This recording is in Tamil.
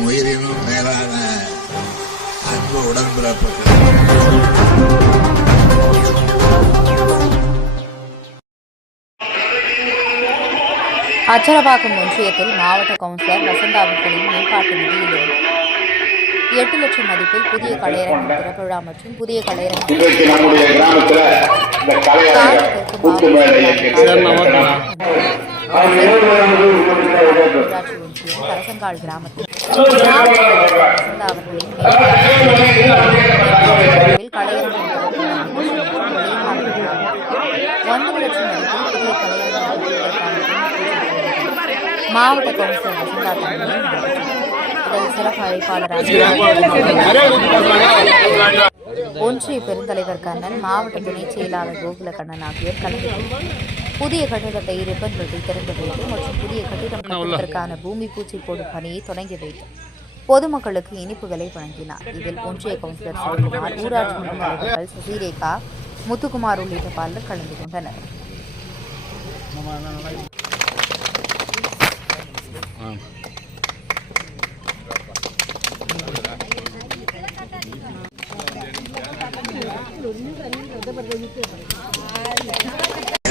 உயிரினும் மேலான அன்பு உடன்பிறப்புகள். அச்சரபாக்கம் ஒன்றியத்தில் மாவட்ட கவுன்சிலர் வசந்தாவுக்களின் மேம்பாட்டு நிதியிலிருந்து எட்டு லட்சம் மதிப்பில் புதிய கலையரங்கம் திறப்பு விழா மற்றும் புதிய கலையரங்கம் கரசங்கால் கிராமத்தில் மாவட்ட கவுன்சிலர் வசந்தா தலைமையில் சிறப்பு அழைப்பாளராக ஒன்றிய பெருந்தலைவர் கண்ணன் மாவட்ட துணைச் செயலாளர் கோகுல கண்ணன் ஆகியோர் கலந்து புதிய கட்டிடத்தை ரிப்பன் வெட்டி திறந்து வைத்து மற்றும் புதிய கட்டிடம் கட்டுவதற்கான பூமி பூச்சி போடும் பணியை தொடங்கி வைத்து பொதுமக்களுக்கு இனிப்புகளை வழங்கினார். இதில் ஒன்றிய கவுன்சிலர் சிவகுமார் ஊராட்சி மன்ற தலைவர்கள் சசிரேகா முத்துக்குமார் உள்ளிட்ட பலர் கலந்து கொண்டனர். என்